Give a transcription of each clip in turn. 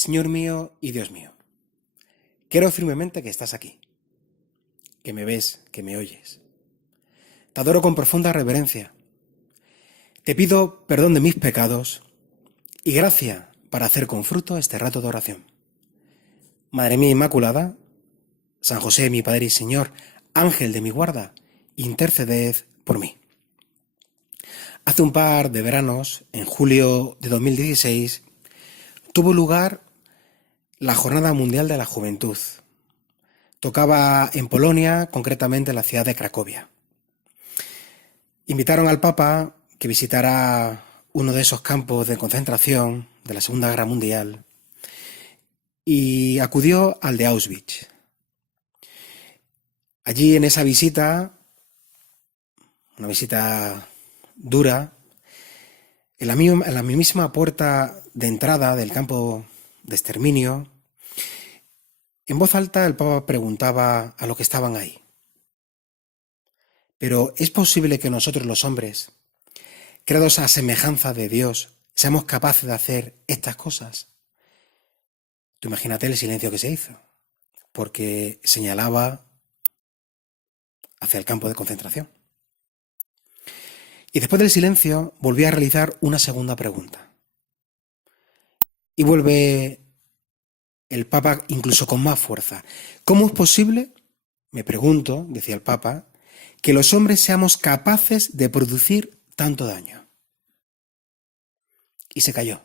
Señor mío y Dios mío, creo firmemente que estás aquí, que me ves, que me oyes. Te adoro con profunda reverencia. Te pido perdón de mis pecados y gracia para hacer con fruto este rato de oración. Madre mía Inmaculada, San José, mi Padre y Señor, Ángel de mi guarda, interceded por mí. Hace un par de veranos, en julio de 2016, tuvo lugar la Jornada Mundial de la Juventud. Tocaba en Polonia, concretamente en la ciudad de Cracovia. Invitaron al Papa que visitara uno de esos campos de concentración de la Segunda Guerra Mundial y acudió al de Auschwitz. Allí en esa visita, una visita dura, en la misma puerta de entrada del campo de exterminio, en voz alta el Papa preguntaba a los que estaban ahí: ¿pero es posible que nosotros los hombres, creados a semejanza de Dios, seamos capaces de hacer estas cosas? Tú imagínate el silencio que se hizo, porque señalaba hacia el campo de concentración. Y después del silencio volvió a realizar una segunda pregunta. Y vuelve el Papa incluso con más fuerza. ¿Cómo es posible, me pregunto, decía el Papa, que los hombres seamos capaces de producir tanto daño? Y se calló.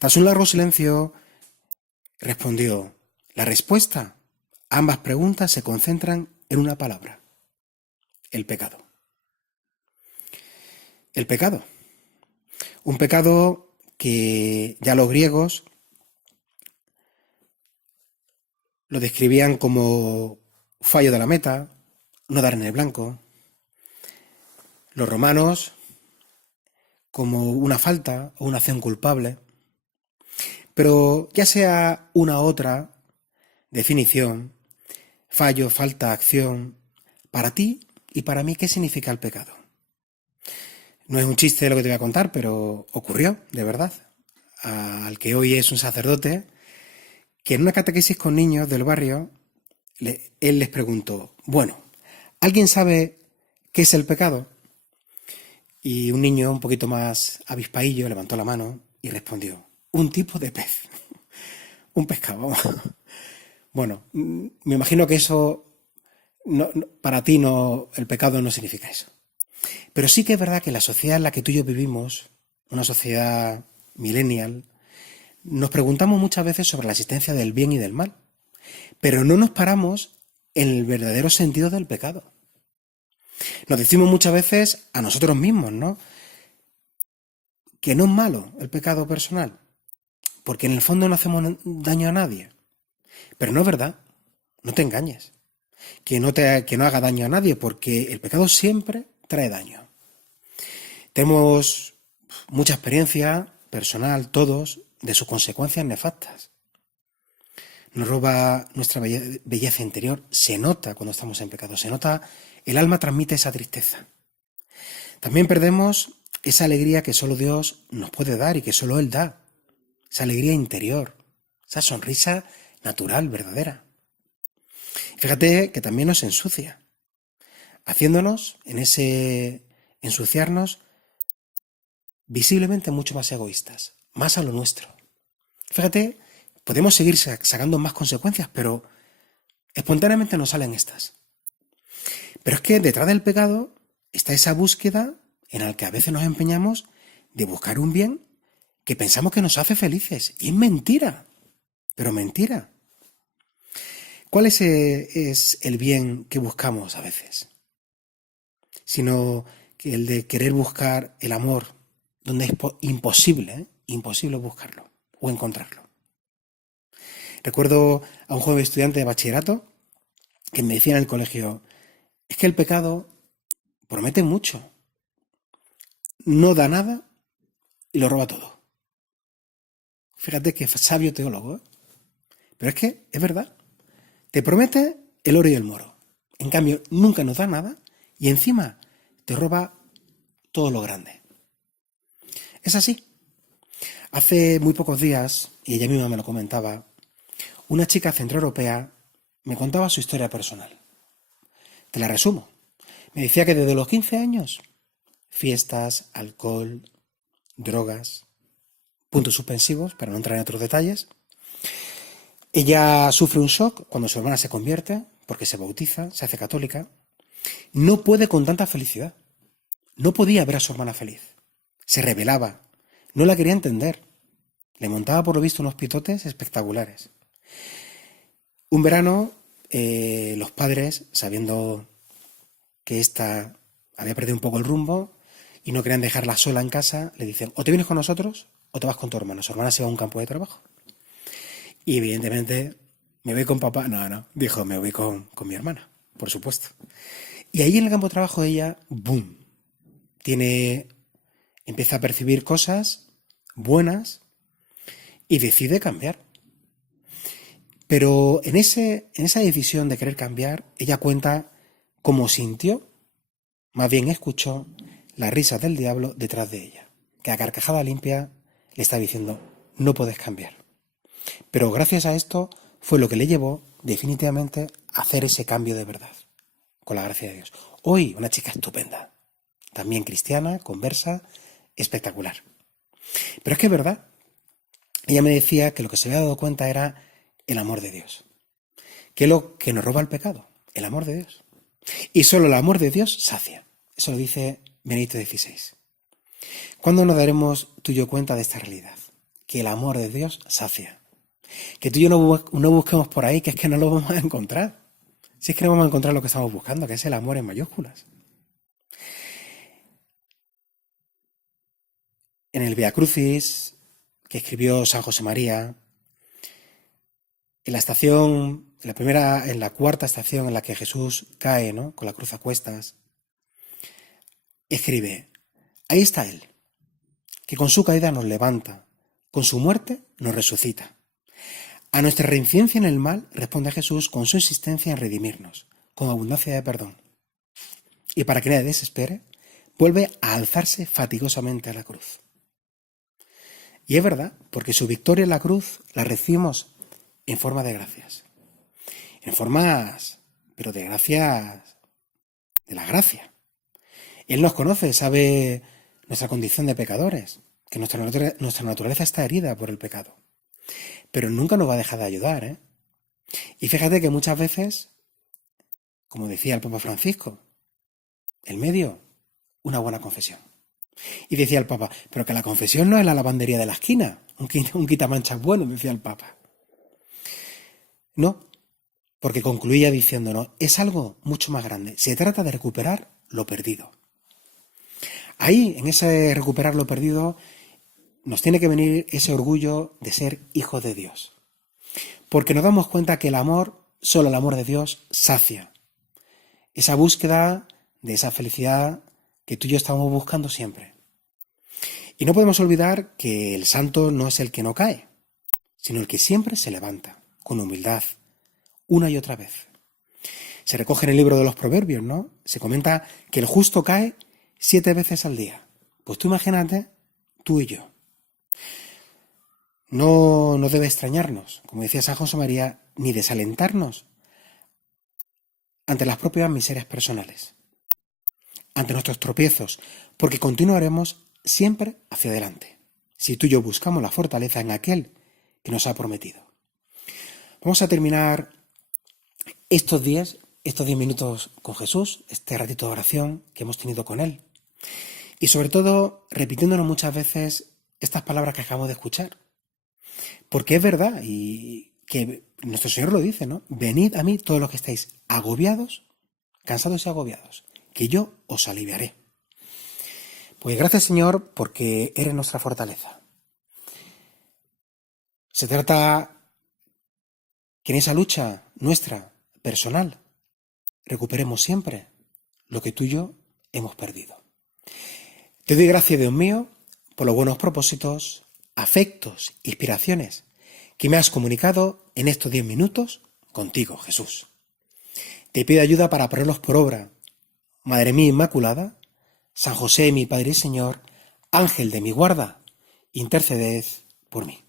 Tras un largo silencio, respondió: la respuesta a ambas preguntas se concentran en una palabra: el pecado. El pecado. Un pecado que ya los griegos lo describían como fallo de la meta, no dar en el blanco. Los romanos como una falta o una acción culpable. Pero ya sea una u otra definición, fallo, falta, acción, para ti y para mí, ¿qué significa el pecado? No es un chiste lo que te voy a contar, pero ocurrió, de verdad. Al que hoy es un sacerdote, que en una catequesis con niños del barrio, él les preguntó: bueno, ¿alguien sabe qué es el pecado? Y un niño un poquito más avispaillo levantó la mano y respondió: un tipo de pez, un pescado. Bueno, me imagino que eso, para ti no, el pecado no significa eso. Pero sí que es verdad que la sociedad en la que tú y yo vivimos, una sociedad millennial, nos preguntamos muchas veces sobre la existencia del bien y del mal, pero no nos paramos en el verdadero sentido del pecado. Nos decimos muchas veces a nosotros mismos, ¿no?, que no es malo el pecado personal, porque en el fondo no hacemos daño a nadie. Pero no es verdad, no te engañes, que no haga daño a nadie, porque el pecado siempre trae daño. Tenemos mucha experiencia personal, todos, de sus consecuencias nefastas. Nos roba nuestra belleza interior, se nota cuando estamos en pecado, se nota, el alma transmite esa tristeza. También perdemos esa alegría que solo Dios nos puede dar y que solo Él da, esa alegría interior, esa sonrisa natural, verdadera. Fíjate que también nos ensucia, haciéndonos en ese ensuciarnos visiblemente mucho más egoístas, más a lo nuestro. Fíjate, podemos seguir sacando más consecuencias, pero espontáneamente nos salen estas. Pero es que detrás del pecado está esa búsqueda en la que a veces nos empeñamos de buscar un bien que pensamos que nos hace felices. Y es mentira, pero mentira. ¿Cuál es el bien que buscamos a veces? Sino que el de querer buscar el amor, donde es imposible buscarlo o encontrarlo. Recuerdo a un joven estudiante de bachillerato que me decía en el colegio: es que el pecado promete mucho, no da nada y lo roba todo. Fíjate qué sabio teólogo, ¿eh? Pero es que es verdad. Te promete el oro y el moro. En cambio, nunca nos da nada y encima te roba todo lo grande. Es así. Hace muy pocos días y ella misma me lo comentaba, una chica centroeuropea me contaba su historia personal. Te la resumo. Me decía que desde los 15 años, fiestas, alcohol, drogas, puntos suspensivos, para no entrar en otros detalles. Ella sufre un shock cuando su hermana se convierte, porque se bautiza, se hace católica. No puede con tanta felicidad. No podía ver a su hermana feliz. Se rebelaba. No la quería entender. Le montaba por lo visto unos pitotes espectaculares. Un verano, los padres, sabiendo que ésta había perdido un poco el rumbo y no querían dejarla sola en casa, le dicen, o te vienes con nosotros o te vas con tu hermana. Su hermana se va a un campo de trabajo. Y evidentemente, ¿me voy con papá? No, dijo, me voy con mi hermana, por supuesto. Y ahí en el campo de trabajo ella, ¡boom!, empieza a percibir cosas buenas y decide cambiar. Pero en esa decisión de querer cambiar, ella cuenta cómo sintió, más bien escuchó, las risas del diablo detrás de ella, que a carcajada limpia le está diciendo, no puedes cambiar. Pero gracias a esto fue lo que le llevó definitivamente a hacer ese cambio de verdad, con la gracia de Dios. Hoy, una chica estupenda, también cristiana, conversa, espectacular. Pero es que es verdad, ella me decía que lo que se había dado cuenta era el amor de Dios, que es lo que nos roba el pecado, el amor de Dios. Y solo el amor de Dios sacia. Eso lo dice Benedicto XVI. ¿Cuándo nos daremos tú y yo cuenta de esta realidad? Que el amor de Dios sacia. Que tú y yo no busquemos por ahí, que es que no lo vamos a encontrar. Si es que no vamos a encontrar lo que estamos buscando, que es el amor en mayúsculas. En el Via Crucis, que escribió San José María, en la estación, en la cuarta estación en la que Jesús cae, ¿no?, con la cruz a cuestas, escribe, ahí está Él, que con su caída nos levanta, con su muerte nos resucita. A nuestra reincidencia en el mal responde Jesús con su insistencia en redimirnos, con abundancia de perdón. Y para que nadie desespere, vuelve a alzarse fatigosamente a la cruz. Y es verdad, porque su victoria en la cruz la recibimos en forma de gracias. En formas, pero de gracias, de la gracia. Él nos conoce, sabe nuestra condición de pecadores, que nuestra naturaleza está herida por el pecado. Pero nunca nos va a dejar de ayudar, ¿eh? Y fíjate que muchas veces, como decía el Papa Francisco, el medio, una buena confesión. Y decía el Papa, pero que la confesión no es la lavandería de la esquina, un quitamanchas bueno, decía el Papa. No, porque concluía diciéndonos, es algo mucho más grande. Se trata de recuperar lo perdido. Ahí, en ese recuperar lo perdido, nos tiene que venir ese orgullo de ser hijos de Dios. Porque nos damos cuenta que el amor, solo el amor de Dios, sacia. Esa búsqueda de esa felicidad que tú y yo estamos buscando siempre. Y no podemos olvidar que el santo no es el que no cae, sino el que siempre se levanta, con humildad, una y otra vez. Se recoge en el libro de los Proverbios, ¿no? Se comenta que el justo cae 7 veces al día. Pues tú imagínate, tú y yo. No debe extrañarnos, como decía San José María, ni desalentarnos ante las propias miserias personales, ante nuestros tropiezos, porque continuaremos siempre hacia adelante, si tú y yo buscamos la fortaleza en aquel que nos ha prometido. Vamos a terminar estos 10 minutos con Jesús, este ratito de oración que hemos tenido con Él, y sobre todo repitiéndonos muchas veces estas palabras que acabamos de escuchar. Porque es verdad, y que nuestro Señor lo dice, ¿no? Venid a mí todos los que estáis agobiados, cansados y agobiados, que yo os aliviaré. Pues gracias, Señor, porque eres nuestra fortaleza. Se trata que en esa lucha nuestra, personal, recuperemos siempre lo que tú y yo hemos perdido. Te doy gracias, Dios mío, por los buenos propósitos, afectos, inspiraciones que me has comunicado en estos 10 minutos contigo, Jesús. Te pido ayuda para ponerlos por obra. Madre mía Inmaculada, San José, mi Padre y Señor, Ángel de mi guarda, interceded por mí.